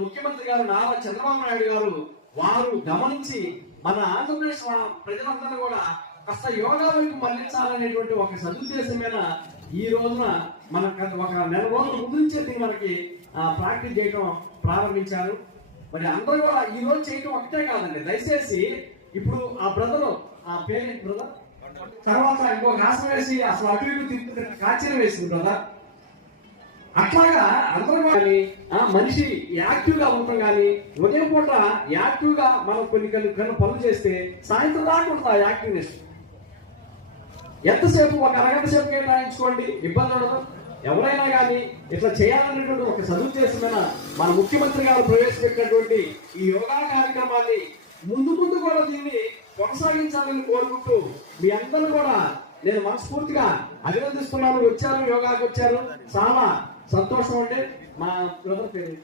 ముఖ్యమంత్రి గారు నారా చంద్రబాబు నాయుడు గారు వారు గమనించి మన ఆంధ్రప్రదేశ్ ప్రజలందరూ కూడా కాస్త యోగా వైపు మళ్లించాలనేటువంటి ఒక సదుద్దేశమైన ఈ రోజున మన ఒక నెల రోజుల ముందు నుంచే దీన్ని మనకి ప్రాక్టీస్ చేయడం ప్రారంభించారు. మరి అందరూ కూడా ఈ రోజు చేయడం ఒకటే కాదండి, దయచేసి ఇప్పుడు ఆ బ్రదర్ ఆ పేరెంట్ బ్రదర్ తర్వాత ఇంకొక ఆసనం వేసి అసలు అటు ఇటు కాచీలు వేసింది బ్రదర్. అట్లాగా అందరూ కానీ మనిషి యాక్టివ్ గా ఉంటాం కానీ ఉదయం పూట యాక్టివ్ గా మనం కొన్ని పనులు చేస్తే సాయంత్రం దాకా ఉంటుంది ఆ యాక్టివ్నెస్. ఎంతసేపు ఒక అరగంట సేపు కేటాయించుకోండి, ఇబ్బంది ఉండదు. ఎవరైనా కానీ ఇట్లా చేయాలనేటువంటి ఒక సదుద్దేశమైన మన ముఖ్యమంత్రి గారు ప్రవేశపెట్టినటువంటి ఈ యోగా కార్యక్రమాన్ని ముందు కూడా దీన్ని కొనసాగించాలని కోరుకుంటూ మీ అందరూ కూడా నేను మనస్ఫూర్తిగా అభినందిస్తున్నాను. వచ్చారు, యోగాకి వచ్చారు, చాలా సంతోషం. అంటే మా బ్రదర్ పేరు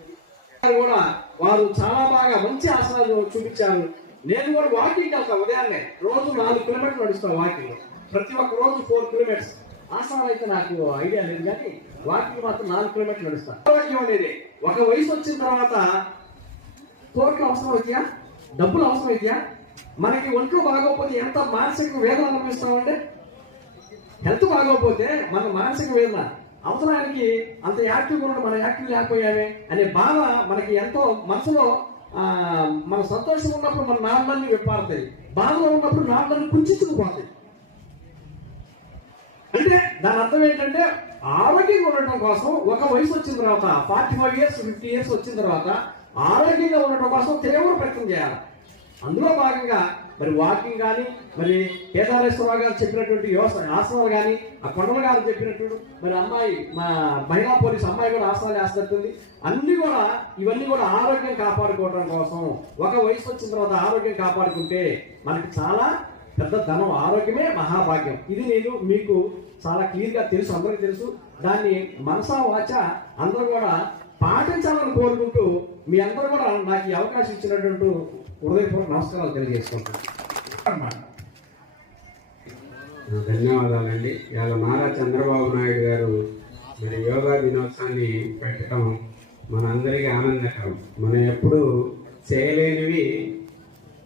కూడా వారు చాలా బాగా మంచి ఆసనాలు చూపించారు. నేను కూడా వాకింగ్ వెళ్తాను, ఉదయాన్నే రోజు 4 కిలోమీటర్లు నడుస్తాను వాకింగ్. ప్రతి ఒక్క రోజు 4 కిలోమీటర్స్. ఆసనాలు అయితే నాకు ఐడియా లేదు కానీ వాకింగ్ మాత్రం 4 కిలోమీటర్లు నడుస్తాను. ఆరోగ్యం అనేది ఒక వయసు వచ్చిన తర్వాత కోట్లు అవసరం అవుతాయా, డబ్బులు అవసరం అవుతాయా? మనకి ఒంట్లో బాగోకపోతే ఎంత మానసిక వేదన అనిపిస్తామంటే, హెల్త్ బాగోకపోతే మన మానసిక వేదన, అవసరానికి అంత యాక్టివ్గా ఉండడం మన యాక్టివ్ లేకపోయామే అనే బాధ మనకి ఎంతో మనసులో. మన సంతోషం ఉన్నప్పుడు మన నాళ్ళన్నీ విప్పారుతాయి, బాధలో ఉన్నప్పుడు నాళ్ళన్నీ కుంచుకుపోతాయి. అంటే దాని అర్థం ఏంటంటే ఆరోగ్యంగా ఉండటం కోసం ఒక వయసు వచ్చిన తర్వాత 45 ఇయర్స్ 50 ఇయర్స్ వచ్చిన తర్వాత ఆరోగ్యంగా ఉండటం కోసం తీవ్ర ప్రయత్నం చేయాలి. అందులో భాగంగా మరి వాకింగ్ కానీ, మరి కేదారేశ్వరరావు గారు చెప్పినటువంటి ఆసనాలు కానీ, ఆ కొండల గారు చెప్పినట్టు మరి అమ్మాయి మా మహిళా పోలీస్ అమ్మాయి కూడా ఆసనాలు వేస్తుంది. ఇవన్నీ కూడా ఆరోగ్యం కాపాడుకోవడం కోసం ఒక వయసు వచ్చిన తర్వాత ఆరోగ్యం కాపాడుకుంటే మనకి చాలా పెద్ద ధనం. ఆరోగ్యమే మహాభాగ్యం. ఇది నేను మీకు చాలా క్లియర్ గా తెలుసు, అందరికీ తెలుసు. దాన్ని మనసా వాచ అందరూ కూడా పాటించాలని కోరుకుంటూ మీ అందరూ కూడా నాకు ఈ అవకాశం ఇచ్చినటువంటి హృదయపూర్వక నమస్కారాలు తెలియజేసుకుంటున్నాను. ధన్యవాదాలండి. ఇవాళ నారా చంద్రబాబు నాయుడు గారు మరి యోగా దినోత్సవాన్ని పెట్టడం మనందరికీ ఆనందకరం. మనం ఎప్పుడు చేయలేనివి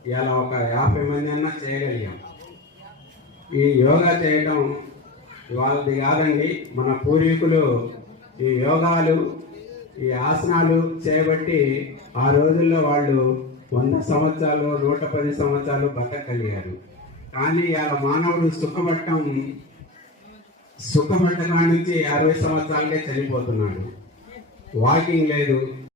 ఇవాళ ఒక 50 మంది అన్నా చేయగలిగాం. ఈ యోగా చేయటం వాళ్ళది కాదండి, మన పూర్వీకులు ఈ యోగాలు ఈ ఆసనాలు చేయబట్టి ఆ రోజుల్లో వాళ్ళు 100 సంవత్సరాలు 110 సంవత్సరాలు బతకగలిగారు. కానీ ఇవాళ మానవుడు సుఖపడ్డ నుంచి 60 సంవత్సరాలకే చనిపోతున్నాడు. వాకింగ్ లేదు,